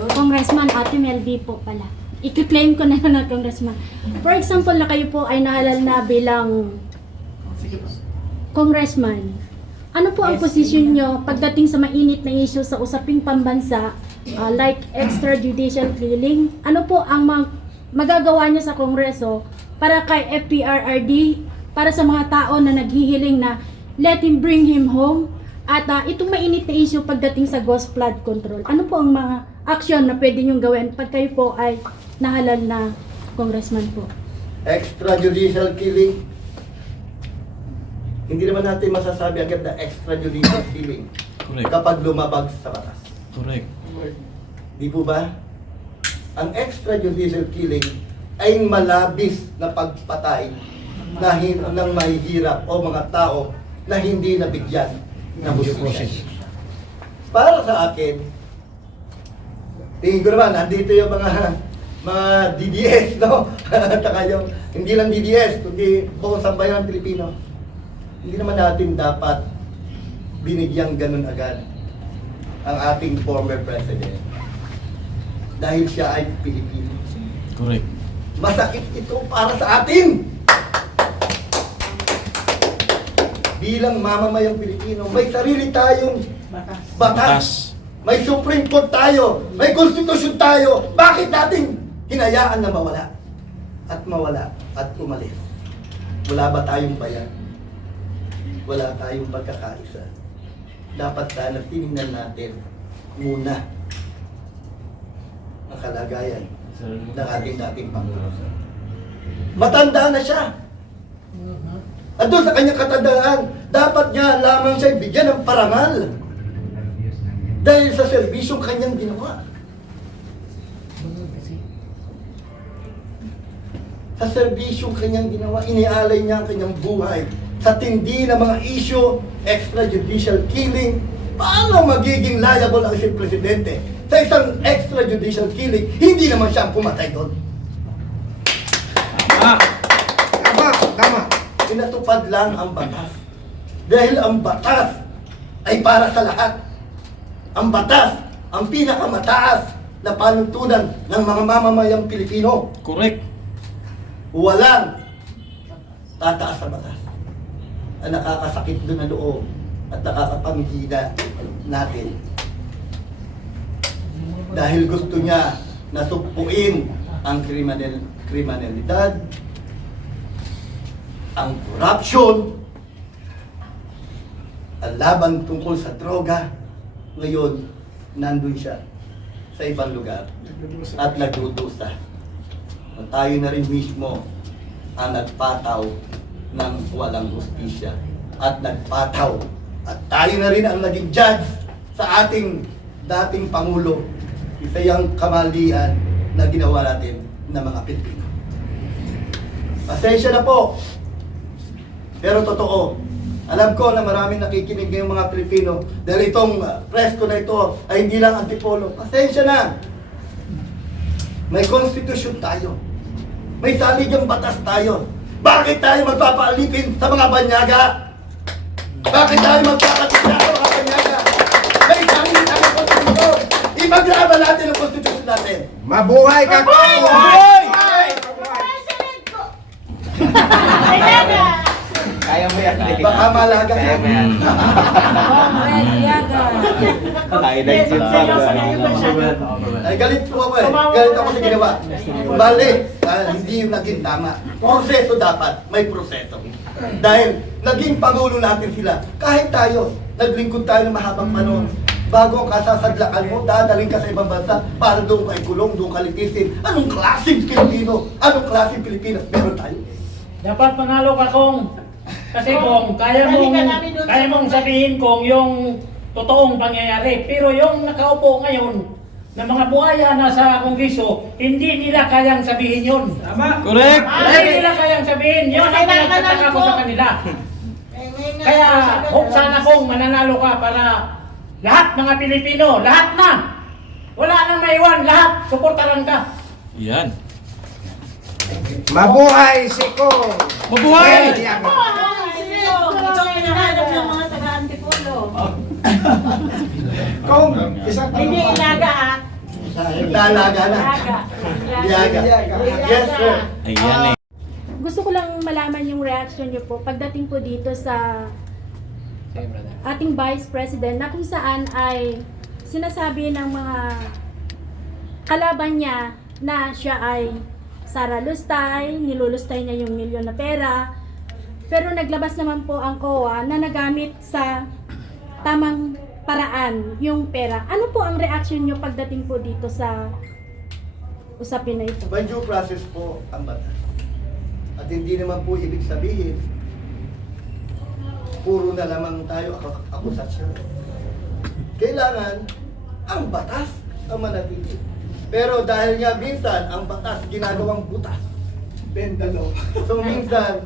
Congressman, Ate Melby po pala. I-claim ko na na Congressman. For example, na kayo po ay nahalal na bilang Congressman. Ano po ang posisyon nyo pagdating sa mainit na issue sa usaping pambansa, like extrajudicial killing? Ano po ang magagawa niya sa Kongreso para kay FPRRD, para sa mga tao na naghihiling na let him bring him home? At itong mainit na issue pagdating sa ghost flood control, ano po ang mga aksyon na pwede niyong gawin pag kayo po ay nahalal na congressman po? Extrajudicial killing. Hindi naman natin masasabi agad na extrajudicial killing. Correct. Kapag lumabag sa batas. Correct. Di po ba? Ang extrajudicial killing ay malabis na pagpatay ng mahihirap o mga tao na hindi nabigyan ng hustisya. Para sa akin, tingin ko naman, nandito yung mga DDS, no? Taka yung, hindi lang DDS, kundi buong sambayan ng Pilipino. Hindi naman natin dapat binigyang ganun agad ang ating former president. Dahil siya ay Pilipino. Correct. Masakit ito para sa atin! Bilang mamamayang Pilipino, may sarili tayong batas. May Supreme Court tayo. May Konstitusyon tayo. Bakit natin hinayaan na mawala? At mawala at umalis. Wala ba tayong bayan? Wala tayong pagkakaisa. Dapat sana tinignan natin muna ang kalagayan ng ating dating Pangulo. Matanda na siya. At doon sa kanyang katandaan, dapat niya lamang siya bigyan ng parangal. Dahil sa serbisyong kanyang ginawa. Sa serbisyong kanyang ginawa, inialay niya ang kanyang buhay. Sa tindi ng mga issue, extrajudicial killing, paano magiging liable ang isang presidente sa isang extrajudicial killing? Hindi naman siya ang pumatay doon. Tama. Pinatupad lang ang batas. Dahil ang batas ay para sa lahat. Ang batas, ang pinakamataas na panuntunan ng mga mamamayang Pilipino. Correct. Walang tataas sa batas. Ang nakakasakit doon na loob at nakakapanghina natin. Dahil gusto niya nasugpuin ang kriminalidad, ang corruption, ang laban tungkol sa droga. Ngayon, nandun siya sa ibang lugar at nagdudusa. At tayo na rin mismo ang nagpataw ng walang hustisya at nagpataw. At tayo na rin ang naging judge sa ating dating Pangulo. Isa yung kamalian na ginawa natin ng mga Pilipino. Pasensya na po. Pero totoo, alam ko na maraming nakikinig ngayong mga Pilipino dahil itong presko na ito ay hindi lang antipolo. Pasensya na. May konstitusyon tayo. May saligang batas tayo. Bakit tayo magpapaalipin sa mga banyaga? Bakit tayo magpapatila sa mga banyaga? May saligang tayong konstitusyon. Ipaglaban natin ang konstitusyon natin. Mabuhay ka! Mabuhay! Kaya mo yan. Baka malaga ka. Kaya mo yan. Kaya na Ay, galit po ako eh. Galit ako sa ginawa. Bali, hindi yung naging tama. Proseso dapat. May proseso. Dahil naging Pangulo natin sila. Kahit tayo, naglingkod tayo ng mahabang panahon. Bago ang kasasadlakan mo, dadaling ka sa ibang bansa para doon ka ikulong, doon ka litisin. Anong klaseng Pilipino? Anong klaseng Pilipinas meron tayo? Dapat panalo ka kung kasi kung kaya mong sabihin kung yung totoong pangyayari, pero yung nakaupo ngayon na mga buhaya na sa Kongreso, hindi nila kayang sabihin yun. Tama? Correct. Hindi nila kayang sabihin. Yun ang pinagtataka ko sa kanila. Kaya sana kung mananalo ka para lahat mga Pilipino, lahat na. Wala nang maiwan, lahat. Suportaran ka. Yan. Mabuhay si Ko! Mabuhay! Ikaw yung hinahanap ng mga taga-antipolo. Kung isang tanong Hindi pa. ilaga ha. Dalaga na. Liyaga. Yes, sir. Ayan eh. Gusto ko lang malaman yung reaction niyo po pagdating po dito sa ating Vice President na kung saan ay sinasabi ng mga kalaban niya na siya ay saralustay, nilulustay niya yung milyon na pera. Pero naglabas naman po ang COA na nagamit sa tamang paraan yung pera. Ano po ang reaction niyo pagdating po dito sa usapin na ito? May due process po ang batas. At hindi naman po ibig sabihin, puro na lamang tayo akusasyon. Kailangan ang batas ang manatili. Pero dahil nga minsan ang batas ginagawang butas. Bendalo. So minsan,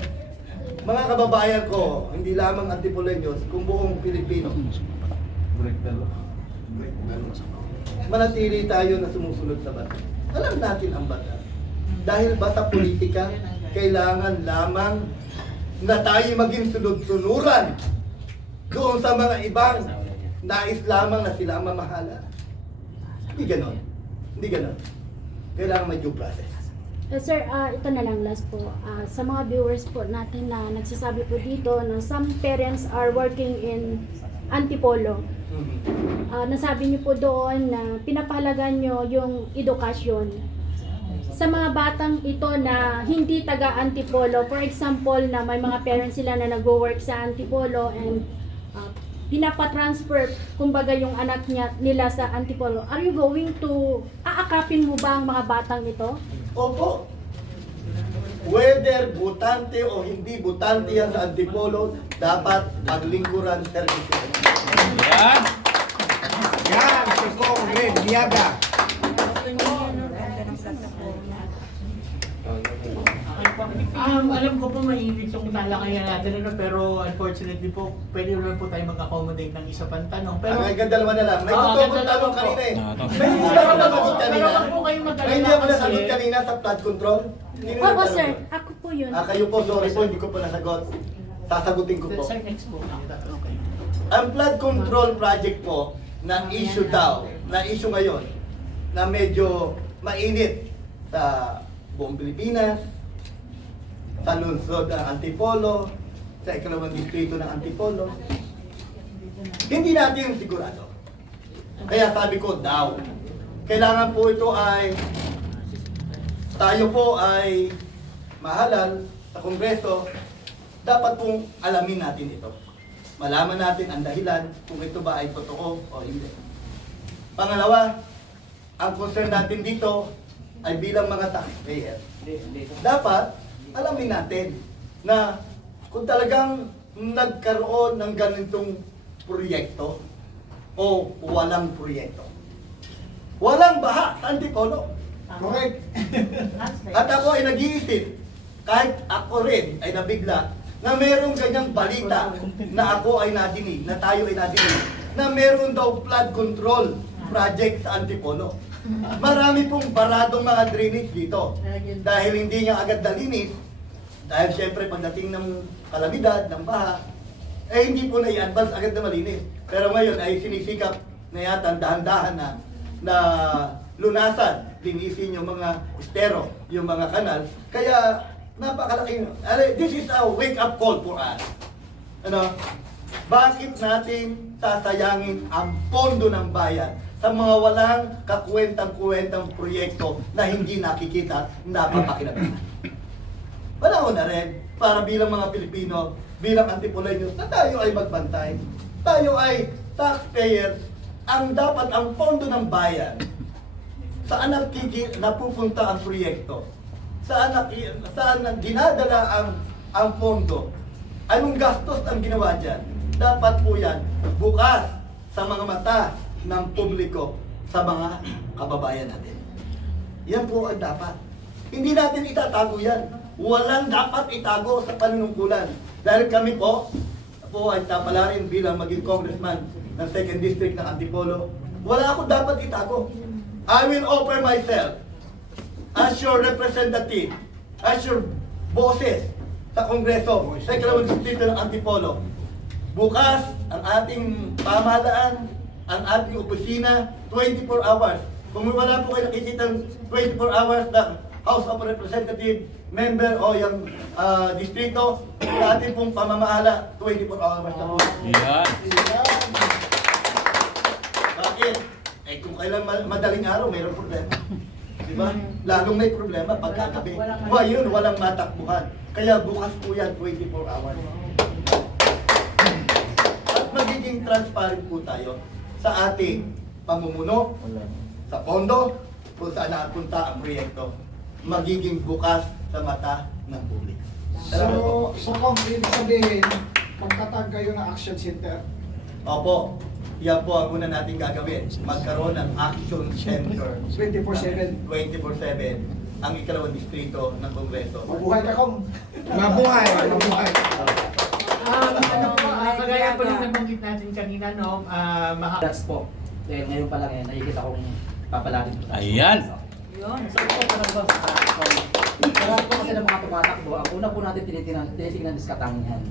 mga kababayan ko, hindi lamang Antipoleños, kung buong Pilipino, manatili tayo na sumusunod sa batas. Alam natin ang batas. Dahil ba sa politika, kailangan lamang na tayo maging sunod-sunuran doon sa mga ibang nais lamang na sila ang mamahala. Hindi ganon. Hindi ganon. Kailangan may due process. Sir, ito na lang last po. Sa mga viewers po natin na nagsasabi po dito na some parents are working in Antipolo. Nasabi niyo po doon na pinapahalagan niyo yung edukasyon. Sa mga batang ito na hindi taga Antipolo, for example na may mga parents sila na nag-work sa Antipolo and pinapatransfer kumbaga yung anak nila sa Antipolo, are you going to aakapin mo ba ang mga batang ito? Opo. Whether butante o hindi butante yan sa Antipolo, dapat paglingkuran servisyo. Ayan. Yan, si Kong Red Liaga. Alam ko po mainit yung talakayan natin, pero unfortunately po, pwede naman po tayo mag-accommodate ng isa pang tanong. Pero Ang hanggang dalawa na lang. May Oo, gusto hanggang akong dalawa tanong po. kanina eh. Pero May hindi ako nasagot kanina. Pero wag po kayo mag-alala May hindi ako kasi- nasagot kanina sa flood control. Hindi na Opo natanong sir, ko. ako po yun. Kayo po, sorry po, hindi ko po nasagot. Sasagutin ko po. Sir, next po. Okay. Ang flood control project po na issue daw, na issue ngayon, na medyo mainit sa buong Pilipinas, sa lungsod ng Antipolo, sa ikalawang distrito ng Antipolo. Hindi natin sigurado. Kaya sabi ko daw, kailangan po ito ay, tayo po ay mahalal sa Kongreso, dapat pong alamin natin ito. Malaman natin ang dahilan kung ito ba ay totoo o hindi. Pangalawa, ang concern natin dito ay bilang mga taxpayer. Dapat alamin natin na kung talagang nagkaroon ng ganitong proyekto o walang proyekto. Walang baha sa Antipolo. Correct. At ako ay nag-iisip, kahit ako rin ay nabigla, na merong ganyang balita na ako ay nadinig, na tayo ay nadinig, na meron daw flood control project sa Antipolo. Marami pong baradong mga drainage dito. Dahil hindi niya agad nalinis, dahil syempre pagdating ng kalamidad, ng baha, eh hindi po na i-advance agad na malinis. Pero ngayon ay sinisikap na yata dahan-dahan na lunasan, linisin yung mga estero, yung mga kanal. Kaya napakalaking, this is a wake-up call for us. Ano? Bakit natin sasayangin ang pondo ng bayan sa mga walang kakwentang-kwentang proyekto na hindi nakikita, napapakinabangan? Panahon na rin para bilang mga Pilipino, bilang Antipoleños, na tayo ay magbantay. Tayo ay taxpayer. Ang dapat ang pondo ng bayan, saan napupunta ang proyekto? Saan dinadala ang pondo? Anong gastos ang ginawa dyan? Dapat po yan bukas sa mga mata ng publiko sa mga kababayan natin. Yan po ang dapat. Hindi natin itatago yan. Walang dapat itago sa panunungkulan. Dahil kami po ay tapalarin bilang maging congressman ng 2nd District ng Antipolo. Wala ako dapat itago. I will offer myself as your representative, as your bosses sa Kongreso, sa ikalawang distrito ng Antipolo. Bukas, ang ating pamahalaan, ang ating opisina, 24 hours, Kung wala po kayo nakikita 24 hours na House of Representative member o yung distrito, sa ating pong pamamahala, 24 hours na po. Yan. Bakit? Eh kung kailan madaling araw, mayroong problema. Di ba? Lalong may problema pagkagabi. Yun, walang matakbuhan. Kaya bukas po yan, 24 hours. At magiging transparent po tayo sa ating pamumuno, sa pondo, kung saan napunta ang proyekto. Magiging bukas sa mata ng publiko. Salamat po. So kung ibig sabihin, magtatag kayo ng action center. Opo, yan po ang una natin gagawin. Magkaroon ng action center 24/7. 24/7 ang ikalawang distrito ng Kongreso. Mabuhay ka kung. Mabuhay, mabuhay. Kagaya po yung nabanggit natin kanina, no? That's po. Dahil ngayon pa lang yan, nakikita kong papalarin po. Ayan. So ito parang ba sa marami po kasi ng mga tumatakbo. Ang una po natin tinitingnan is katangihan.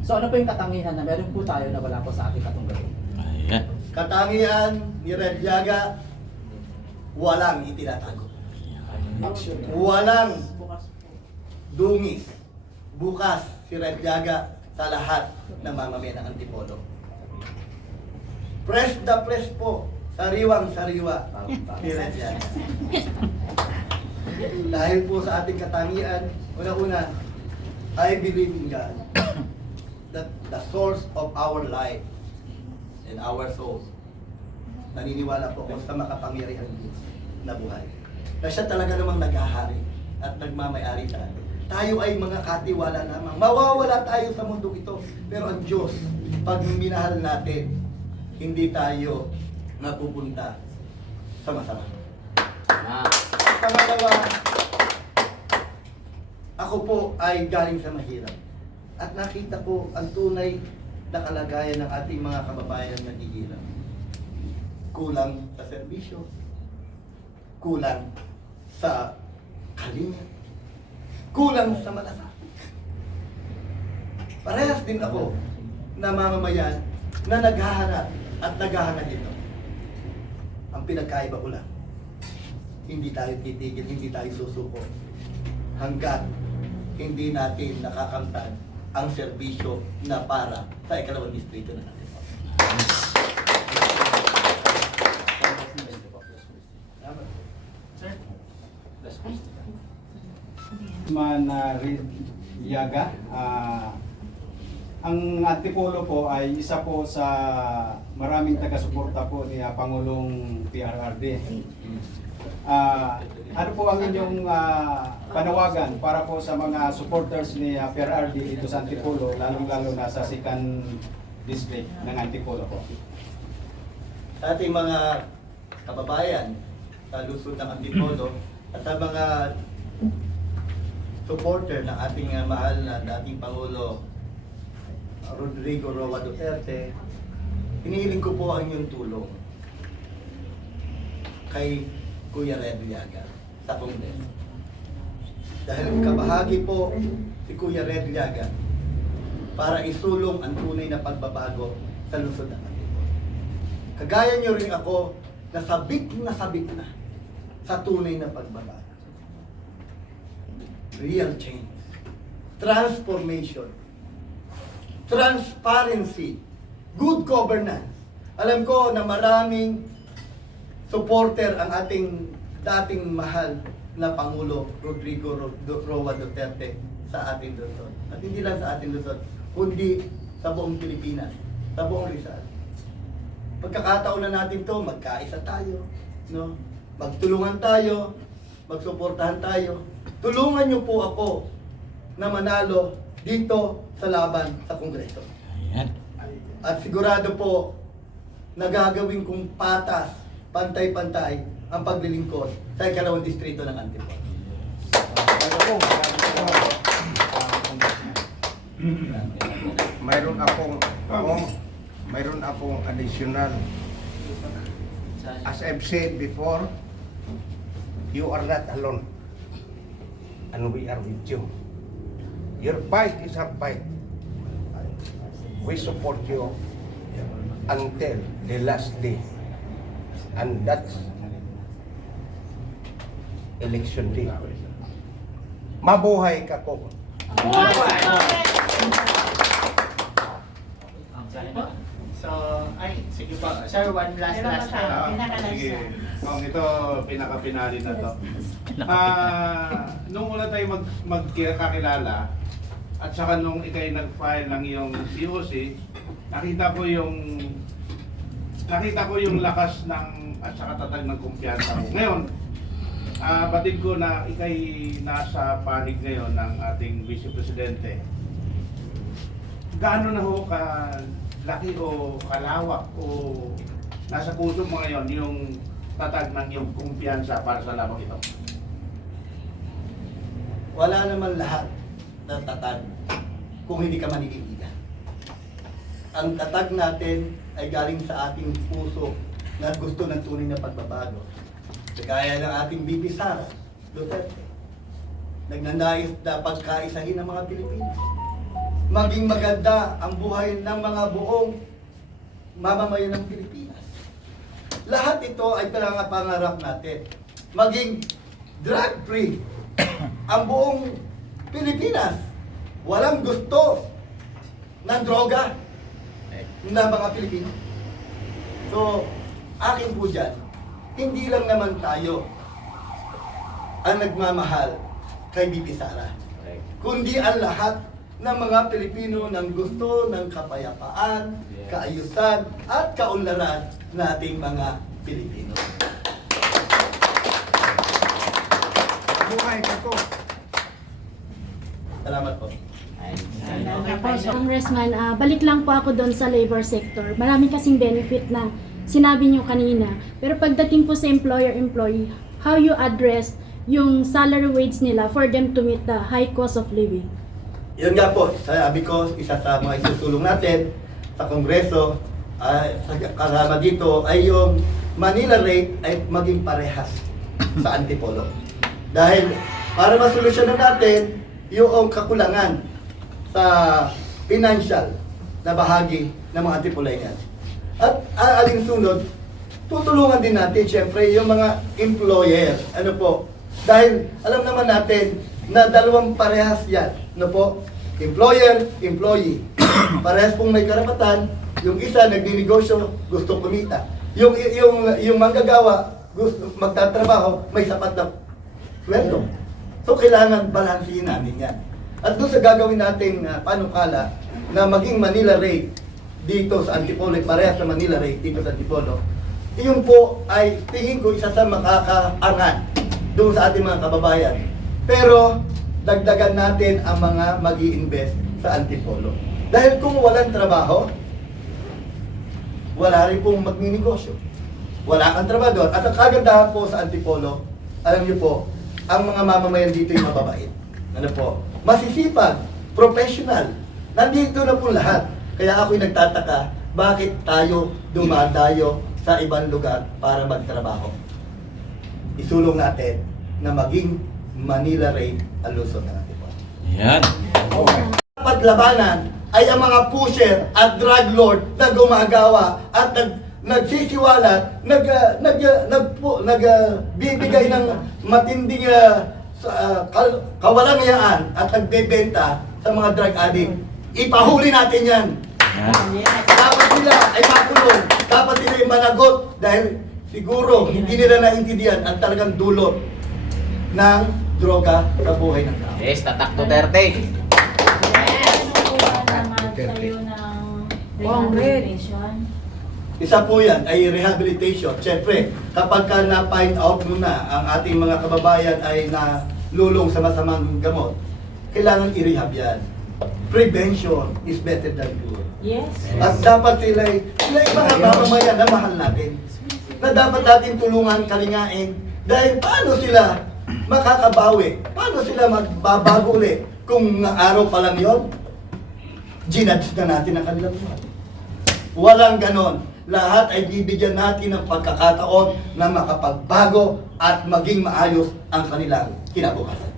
So ano po yung katangihan na meron po tayo na wala po sa ating katunggali? Ayan. Katangian ni Red Llaga, walang itinatago. Action. Walang dungis. Bukas si Red Llaga sa lahat ng mamamayan ng Antipolo. Press the press po. Sariwang-sariwa si Red Llaga. Dahil po sa ating katangian, una-una, I believe in God. That the source of our life and our souls. Naniniwala po ako sa makapangyarihan Diyos na buhay. Na siya talaga namang naghahari at nagmamayari sa atin. Tayo ay mga katiwala lamang. Mawawala tayo sa mundo ito. Pero ang Diyos, pag minahal natin, hindi tayo napupunta sa masama. Pangalawa, ako po ay galing sa mahirap. At nakita ko ang tunay na kalagayan ng ating mga kababayan na naghihirap. Kulang sa serbisyo, kulang sa kalinga, kulang sa malasakit. Parehas din ako na mamamayan na naghahanap at naghahangad ito. Ang pinagkaiba ko lang, hindi tayo titigil, hindi tayo susuko hanggat hindi natin nakakamtan ang serbisyo na para sa ikalawang distrito na natin. Red Llaga. Ang Antipolo po ay isa po sa maraming taga-suporta po ni Pangulong PRRD. Ano po ang inyong panawagan para po sa mga supporters ni PRRD dito sa Antipolo, lalong-lalo na sa second district ng Antipolo po? Sa ating mga kababayan sa lungsod ng Antipolo at sa mga supporter ng ating mahal na dating Pangulo Rodrigo Roa Duterte, hinihiling ko po ang inyong tulong kay Kuya Red Llaga sa Kongreso. Dahil kabahagi po si Kuya Red Llaga para isulong ang tunay na pagbabago sa lungsod ng Antipolo. Kagaya niyo rin ako na sabik na sa tunay na pagbabago. Real change, transformation, transparency, good governance. Alam ko na maraming supporter ang ating dating mahal na Pangulo Rodrigo Roa Duterte sa ating Luzon. At hindi lang sa ating Luzon, kundi sa buong Pilipinas, sa buong Rizal. Pagkakataon na natin to, magkaisa tayo, no? Magtulungan tayo, magsuportahan tayo. Tulungan niyo po ako na manalo dito sa laban sa Kongreso. Ayan. At sigurado po na gagawin kong patas, pantay-pantay ang paglilingkod sa ikalawang distrito ng Antipolo. Mayroon akong additional. As I've said before, you are not alone. And we are with you. Your fight is our fight. We support you until the last day. And that's election day. Mabuhay ka ko. So, sige po. Sir, one last Sige. Ito, pinaka-pinali na to. Nung una tayo magkakilala, at saka nung ikay nag-file ng iyong COC, nakita ko yung lakas ng at saka tatag ng kumpiyansa mo. Ngayon, batid ko na ikay nasa panig ngayon ng ating Vice Presidente. Gaano na ho ka laki o kalawak o nasa puso mo ngayon yung tatag ng iyong kumpiyansa para sa lamang ito? Wala naman lahat ng tatag kung hindi ka maninigilan. Ang tatag natin ay galing sa ating puso na gusto ng tunay na pagbabago. Kagaya ng ating BP Sara Duterte. Nagnanais na pagkaisahin ng mga Pilipino. Maging maganda ang buhay ng mga buong mamamayan ng Pilipinas. Lahat ito ay pangarap natin. Maging drug-free ang buong Pilipinas. Walang gusto ng droga ng mga Pilipino. So, akin po dyan, hindi lang naman tayo ang nagmamahal kay BP Sara, kundi ang lahat ng mga Pilipino ng gusto ng kapayapaan, kaayusan, at kaunlaran nating mga Pilipino. Mabuhay ka ko. Salamat po. Congressman, balik lang po ako doon sa labor sector. Marami kasing benefit na sinabi niyo kanina. Pero pagdating po sa employer-employee, how you address yung salary wage nila for them to meet the high cost of living? Yun nga po, sabi ko, isa sa mga isusulong natin sa Kongreso, kasama dito ay yung Manila rate ay maging parehas sa Antipolo. Dahil para masolusyonan natin yung kakulangan sa financial na bahagi ng mga Antipolayan. At alinsunod, tutulungan din natin siyempre yung mga employer. Ano po? Dahil alam naman natin na dalawang parehas yan. Ano po? Employer, employee. Parehas pong may karapatan. Yung isa nagninegosyo, gusto kumita. Yung manggagawa, gusto magtatrabaho, may sapat na sweldo. So kailangan balansihin namin yan. At doon sa gagawin nating panukala na maging Manila rate dito sa Antipolo, parehas sa Manila rate dito sa Antipolo, iyon po ay tingin ko isa sa makakaangat doon sa ating mga kababayan. Pero dagdagan natin ang mga mag-i-invest sa Antipolo. Dahil kung walang trabaho, wala rin pong magninegosyo. Wala kang trabador. At ang kagandahan po sa Antipolo, alam niyo po, ang mga mamamayan dito ay mababait. Ano po? Masisipag, professional. Nandito na po lahat. Kaya ako'y nagtataka, bakit tayo dumadayo sa ibang lugar para magtrabaho? Isulong natin na maging Manila rate ang Luzon ng Antipolo. Yan. Dapat labanan ay ang mga pusher at drug lord na gumagawa at nagsisiwalat, nagbibigay ng matinding kawalangyaan at nagbebenta sa mga drug addict. Ipahuli natin yan. Dapat sila ay makulong. Dapat sila ay managot dahil siguro hindi nila naintindihan ang talagang dulot ng droga sa buhay ng tao. Yes, tatak Duterte. Isa po yan ay rehabilitation. Siyempre, kapag ka na-find out mo na ang ating mga kababayan ay nalulong sa masamang gamot, kailangan i-rehab yan. Prevention is better than cure. Yes. At dapat sila yung mga mamamayan na mahal natin. Na dapat natin tulungan, kalingain. Dahil paano sila makakabawi? Paano sila magbabago ulit? Kung araw pa lang yun, ginadge na natin ang kanilang buhay. Walang ganon. Lahat ay bibigyan natin ng pagkakataon na makapagbago at maging maayos ang kanilang kinabukasan.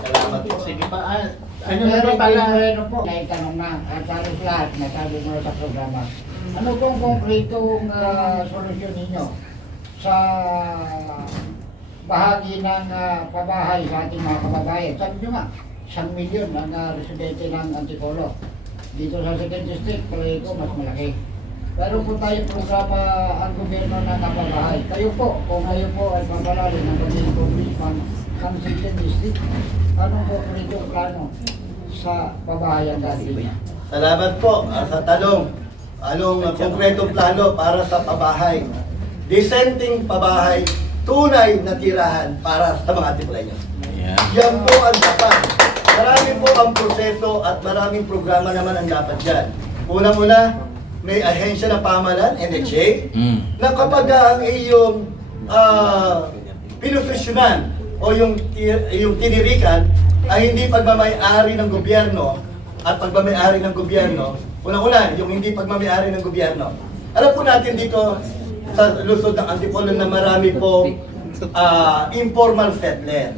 Salamat po. Sige pa. Ano na pala, ano po? Kahit tanong na, at halos lahat, nasabi mo sa programa. Ano pong konkretong solusyon ninyo sa bahagi ng pabahay sa ating mga kababayan. Sabi nyo nga, 1 milyon ang residente ng Antipolo. Dito sa 2nd District, palagi ko mas malaki. Pero po tayo programa ang gobyerno ng kababahay. Kayo po, kung kayo po ay mapalalin ng pagiging congressman ng 2nd District, anong po rin yung plano sa pabahayan natin? Salamat po sa tanong. Anong konkretong plano para sa pabahay? Dissenting pabahay, tunay na tirahan para sa mga Antipoleños. Ayan. Yan po ang dapat. Marami po ang proseso at maraming programa naman ang dapat dyan. Unang-una, may ahensya ng pamahalaan, NHA, na kapag ang iyong pinofesyonan o yung tinirikan ay hindi pagmamayari ng gobyerno at pagmamayari ng gobyerno, unang-una, yung hindi pagmamayari ng gobyerno. Alam po natin dito sa lungsod ng Antipolo na marami po informal settler.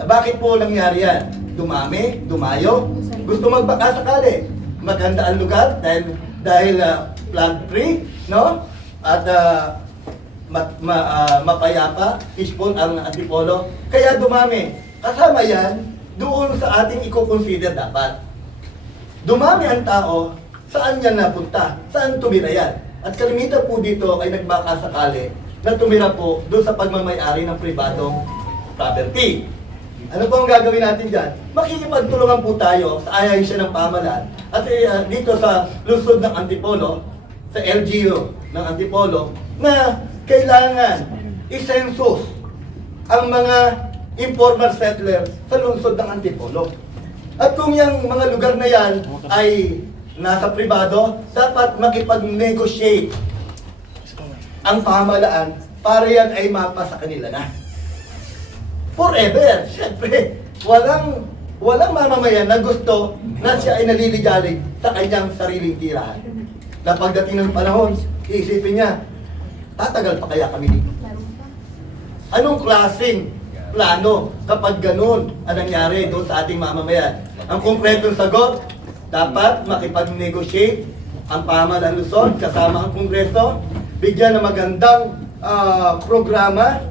Bakit po nangyari yan? Dumami, dumayo, gusto magbaka sakali. Maganda ang lugar dahil flood free, no? At mapayapa, peaceful ang Antipolo. Kaya dumami. Kasama yan doon sa ating i-consider dapat. Dumami ang tao, saan yan napunta? Saan tumira yan? At kalimitan po dito ay nagbaka sakali na tumira po doon sa pagmamayari ng pribadong property. Ano po ang gagawin natin dyan? Makikipagtulungan po tayo sa ahensya ng pamahalaan at dito sa lungsod ng Antipolo, sa LGU ng Antipolo, na kailangan i-census ang mga informal settlers sa lungsod ng Antipolo. At kung yung mga lugar na yan ay nasa pribado, dapat makipag-negotiate ang pamahalaan para yan ay mapa sa kanila na. Forever, siyempre, walang mamamayan na gusto na siya ay naliligalig sa kanyang sariling tirahan. Na pagdating ng panahon, iisipin niya, tatagal pa kaya kami dito? Anong klaseng plano kapag ganun ang nangyari doon sa ating mamamayan? Ang konkretong sagot, dapat makipag-negotiate ang pamahalaan ng Luzon kasama ang Kongreso, bigyan ng magandang programa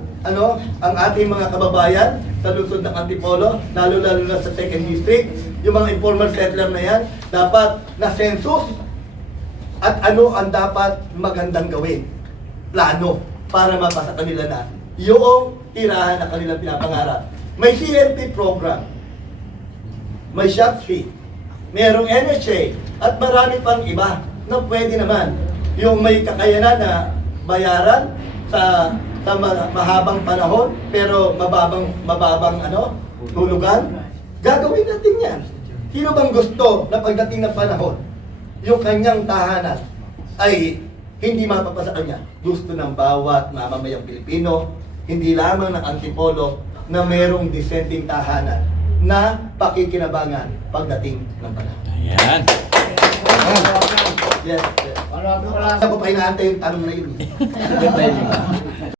ang ating mga kababayan sa lungsod ng Antipolo, lalo-lalo na sa 2nd District, yung mga informal settler na yan, dapat na census at ano ang dapat magandang gawin. Plano para mapasa kanila na yung tirahan na kanilang pinapangarap. May CNP program, may shop fee, merong NHA, at marami pang iba na pwede naman yung may kakayanan na bayaran sa mahabang panahon pero mababang tulugan. Gagawin natin yan. Sino bang gusto na pagdating ng panahon yung kanyang tahanan ay hindi mapapasa kanya? Gusto ng bawat mamamayang Pilipino, hindi lamang ng Antipolo, na merong dissenting tahanan na pakikinabangan pagdating ng panahon. Ayan. Yes. Ako pa inaantay yung tanong na yun.